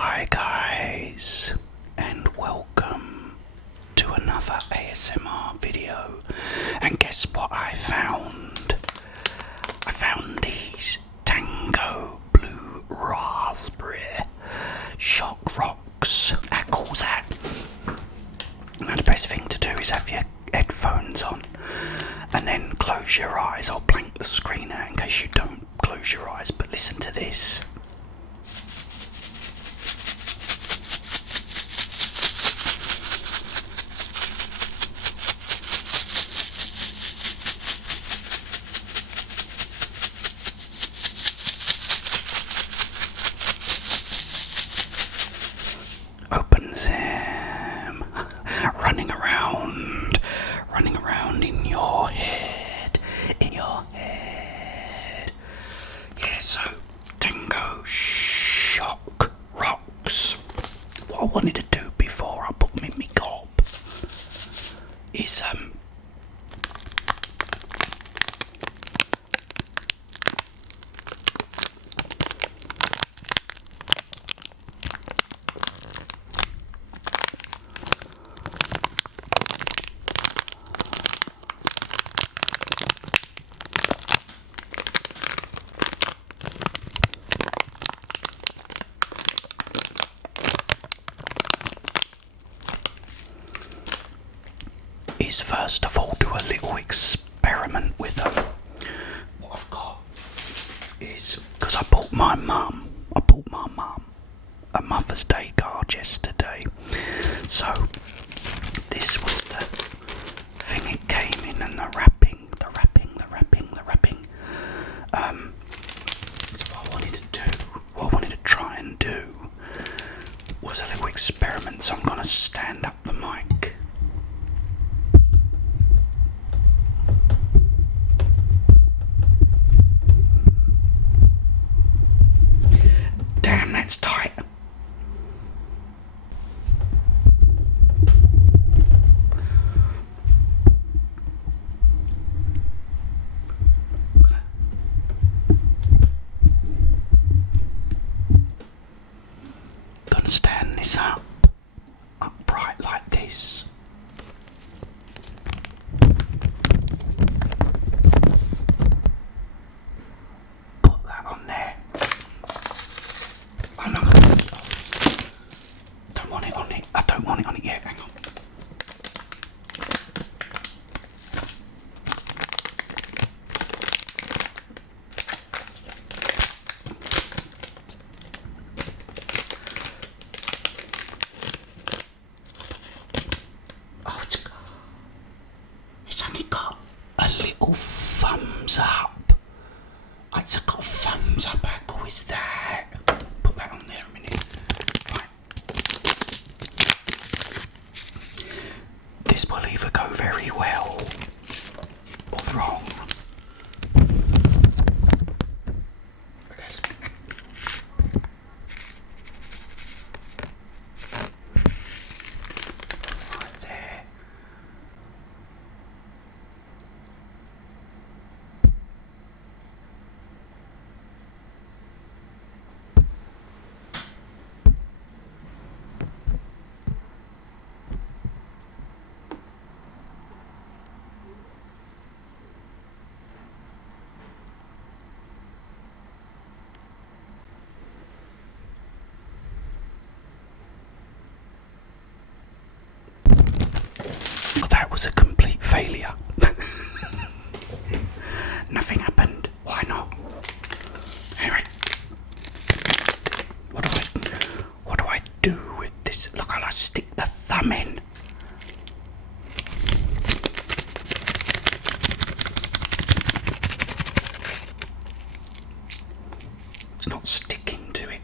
Hi guys, and welcome to another ASMR video. And guess what I found? I found these Tango Blue Raspberry Shock Rocks. That calls that. Now the best thing to do is have your headphones on and then close your eyes. I'll blank the screen out in case you don't close your eyes, but listen to this. Opens him, running around in your head, Yeah, so Tango Shock Rocks. What I wanted to do before I put them in my gob is first of all do a little experiment with them. What I've got is, because I bought my mum a Mother's Day card yesterday, so this was the thing it came in, and the wrapping. So what I wanted to try and do was a little experiment, so I'm going to stand up the mic. Damn, that's tight. Gonna stand this upright like this. Put that on there. Oh no, don't want it on it. I don't want it on it yet. Hang on. Oh, it's only got a little thumbs up. It's got a thumbs up. How cool is that? Put that on there a minute. Right. This will either go very well or wrong. Okay. Right there. That was a complete failure. Nothing happened. Why not? Anyway, what do I do with this? Look, I'll stick the thumb in. It's not sticking to it.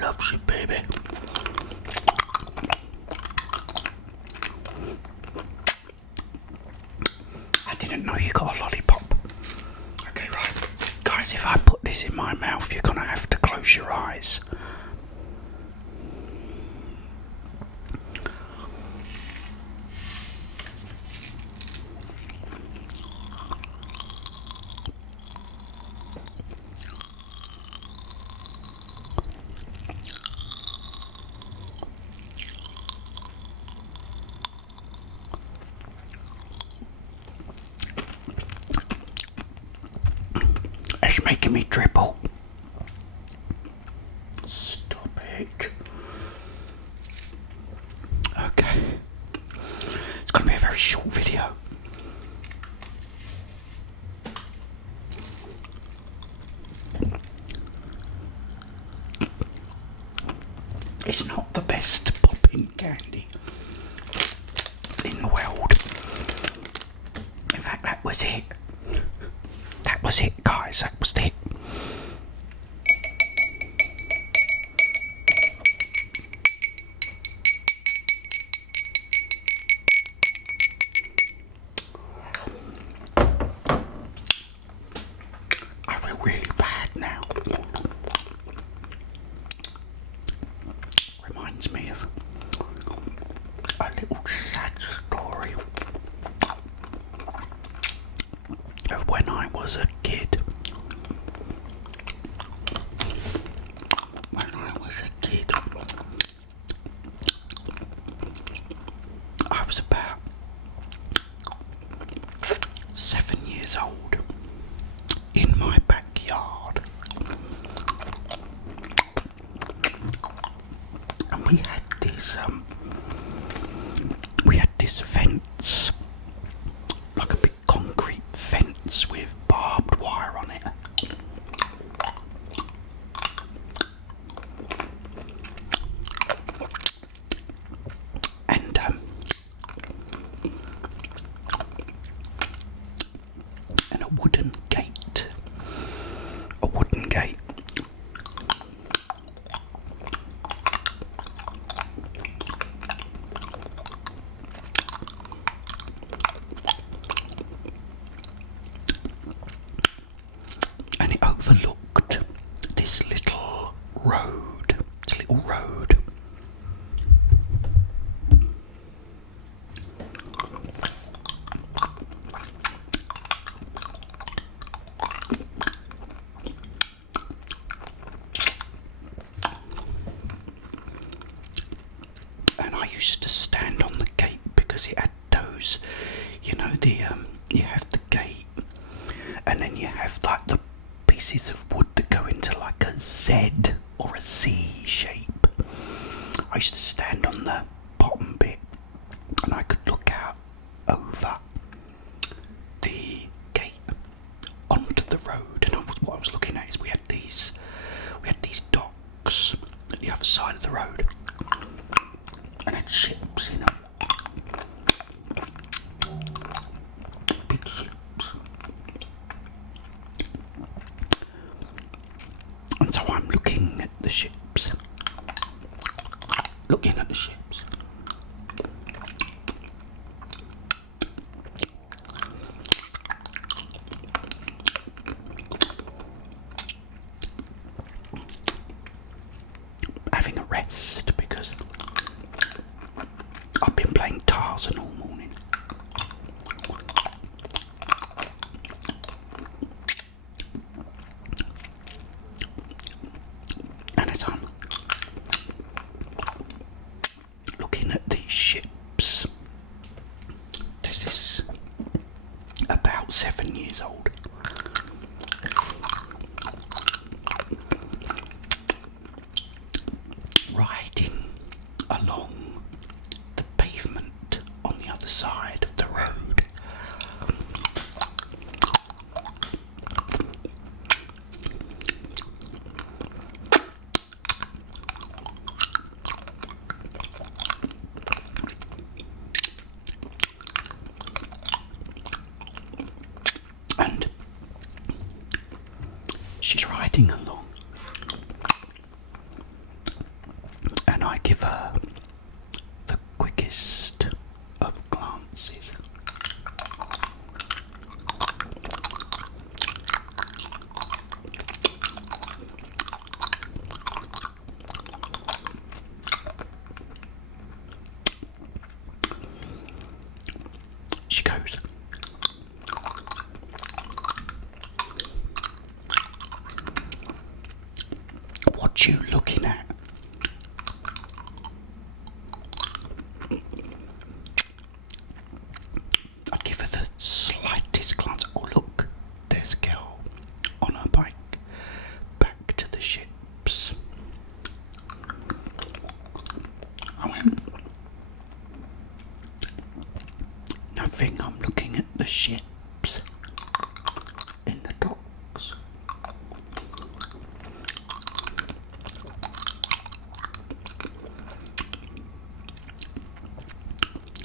Loves you, baby. I didn't know you got a lollipop. Okay, right. Guys, if I put this in my mouth, you're gonna have to close your eyes. making me dribble. Stop it. Okay. It's going to be a very short video. It's not the best popping candy in the world. In fact, that was it. That was it, guys. That was it. I feel really bad now. Reminds me of a little sad story of when I was a kid. When I was a kid, I was about 7 years old in my backyard. And we had this fence, like a big concrete fence with barbed wire on it. And a wooden gate. A wooden gate. And it overlooked this little road. This little road. And I used to stand on the gate because it had those, you have the gate, and then you have like the pieces of wood that go into like a Z or a C shape. I used to stand on the bottom bit and I could look out over the gate onto the road, and what I was looking at is we had these docks at the other side of the road and had ships in them. Big ships. And so I'm looking at the ships. Looking at the ships. Having a rest because I've been playing Tarzan all morning. And as I'm looking at these ships, there's this about 7 years old riding along the pavement on the other side of the road. And she's riding along. And I give her the quickest of glances. She goes, "What you looking at?" I give her the slightest glance. Oh look, there's a girl on her bike. think I'm looking at the ships in the docks.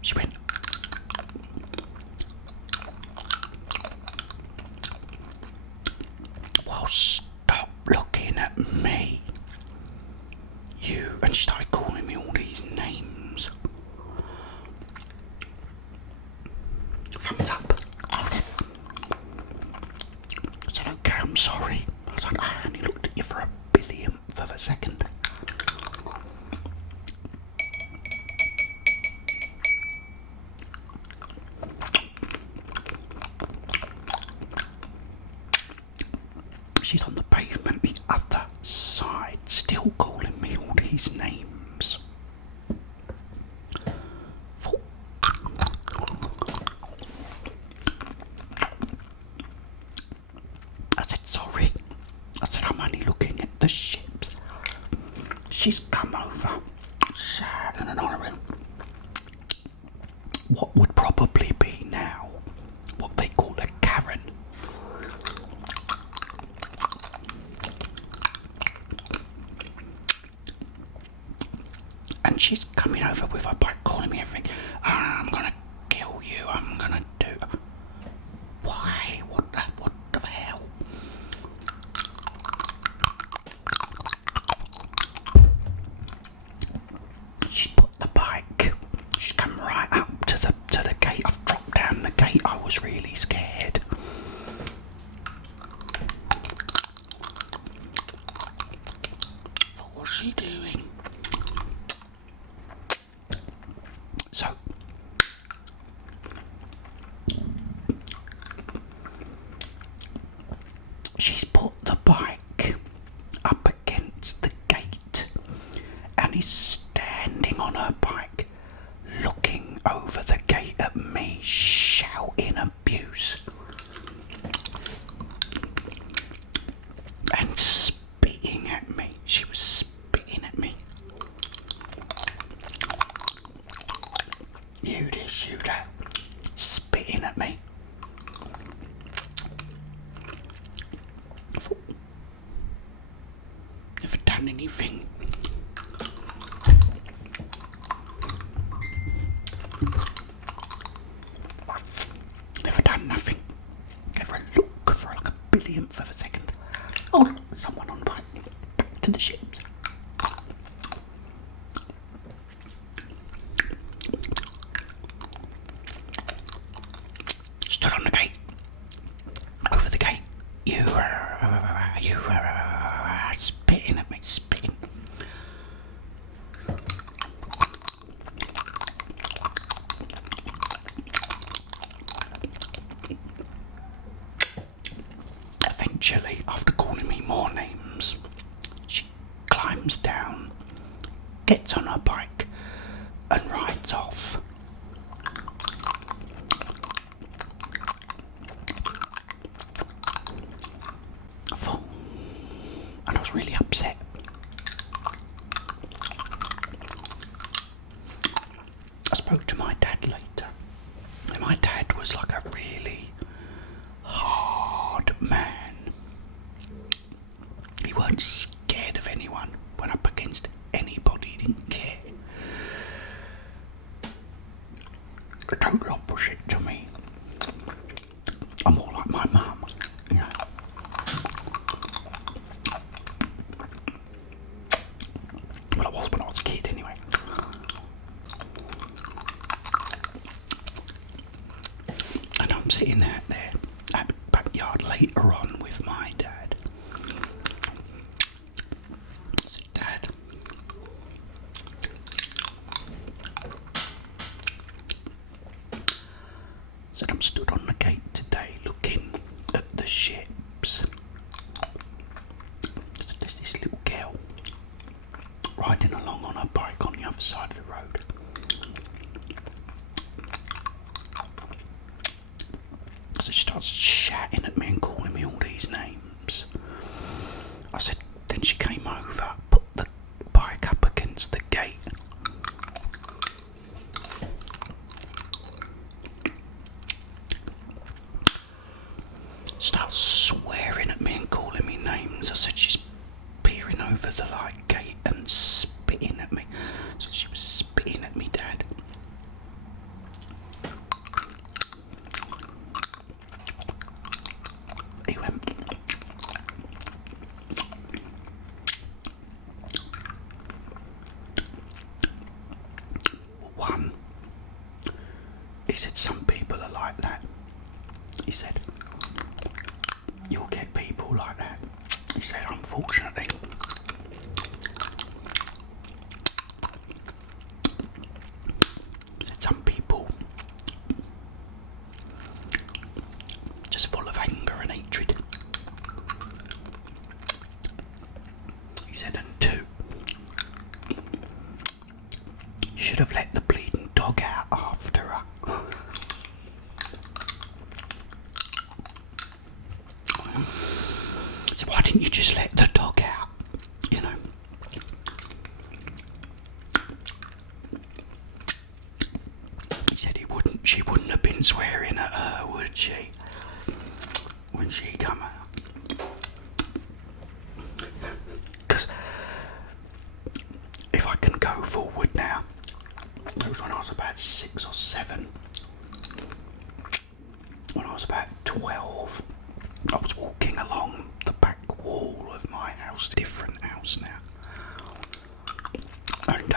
She went, well, stop looking at me. You, and she started calling me all these names. Thumbs up. I said, okay, I'm sorry. I was like, I only looked at you for a billionth of a second. She's on the pavement the other side, still calling me all these names. I said, sorry. I said, I'm only looking at the ships. She's come over, sat in an honoring. What would probably be now what they call a Karen. And she's coming over with her bike, calling me everything. I'm gonna kill you. I'm gonna do. Why? What the hell? She put the bike. She's come right up to the gate. I've dropped down the gate. I was really scared. What was she doing? So, she's put the bike up against the gate and is standing on her bike, looking over the gate at me, shouting abuse and spitting at me. She was spitting at me. You this, you that, spitting at me. I thought, never done anything. Never done nothing. Gave her a look for like a billionth of a second. Oh, someone on the bike. Back to the ships. Stood on the gate. Over the gate. You spitting at me, spitting. Eventually, after calling me more names, she climbs down, gets on her bike, and rides off. I thought, and I was really upset. I spoke to my dad later, and my dad was like a really hard man. He weren't scared of anyone, went up against anybody, he didn't care. The total opposite to me. I'm more like my mum, you know. Well, I was when I was a kid anyway. And I'm sitting out there at the backyard later on with my dad. I said, Dad, said, I'm stood on the gate today looking at the ships. Said, there's this little girl riding along on her bike on the other side of the road. So she starts shouting at me and calling me all these names. I said, then she came over, put the bike up against the gate. calling me names. I said she's peering over the light gate and spitting at me. So she was spitting at me, Dad. He went, one, he said some people are like that. He said, you'll get people like that. He said, unfortunately. He said, some people just full of anger and hatred. He said, and two, you should have let the bleeding dog out after her. So why didn't you just let the dog out? You know. He said she wouldn't have been swearing at her, would she? When she come out. Because if I can go forward now, it was when I was about 6 or 7. When I was about 12, I was walking along the back wall of my house, different house now, and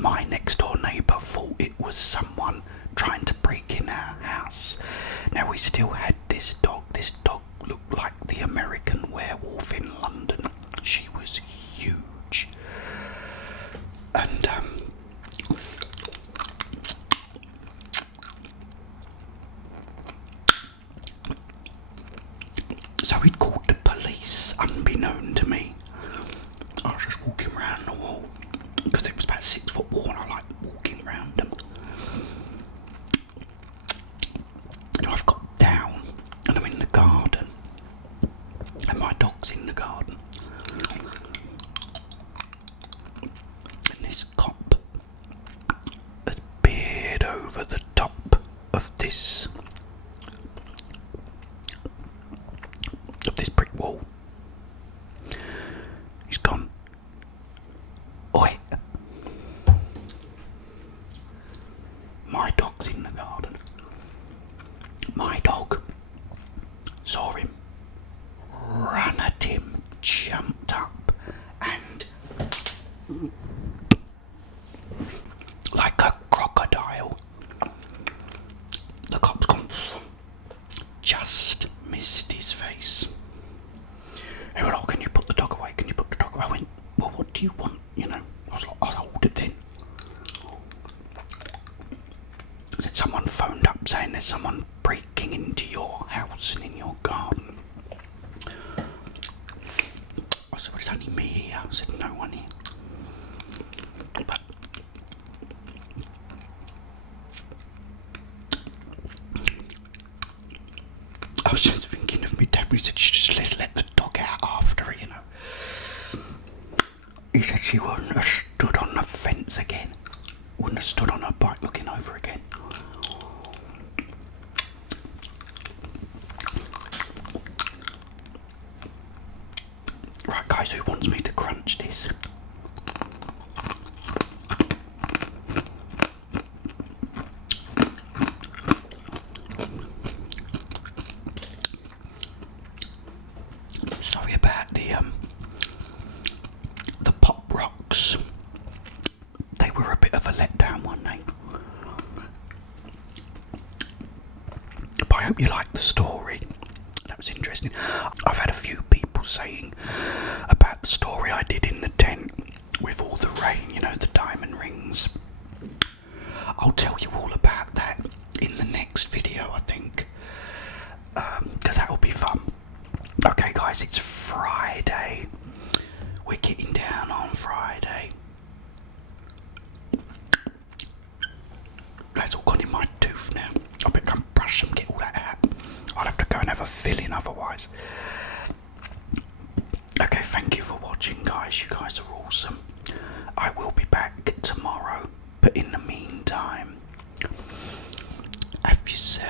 my next door neighbour thought it was someone trying to break in our house. Now we still had this dog. This dog looked like the American werewolf in London. She was huge, and so he'd called the police, unbeknown to me. I was just walking around the wall, because it was about 6 foot wall, and I like walking around them. And I've got down, and I'm in the garden, and my dog's in the garden. And this cop has peered over the top of this brick wall. He's gone, oi, my dog's in the garden. My dog saw him, ran at him, jumped up, and like a crocodile, the cop's gone, just missed his face. He went, oh, can you put the dog away? Can you put the dog away? I went, well, what do you want? You know, I was older then. I said, someone phoned up saying there's someone breaking into your house and in your garden. I said, well, it's only me here. I said, no one here. But I was just thinking of me dad. He said, just let the dog out after her, you know. He said she wouldn't have stood on the fence again. Wouldn't have stood on her bike looking over again. Right, guys, who wants me to crunch this? Sorry about the pop rocks. They were a bit of a letdown one night. But I hope you liked the story. That was interesting. I've had a few people saying about the story I did in the tent with all the rain, you know, the diamond rings. I'll tell you all about that in the next video, I think, because that'll be fun. Okay guys, it's Friday. We're getting down on Friday. That's all gone in my tooth now. I better go and brush and get all that out. I'll have to go and have a fill-in otherwise. Okay, thank you for watching, guys. You guys are awesome. I will be back tomorrow, but in the meantime, have yourself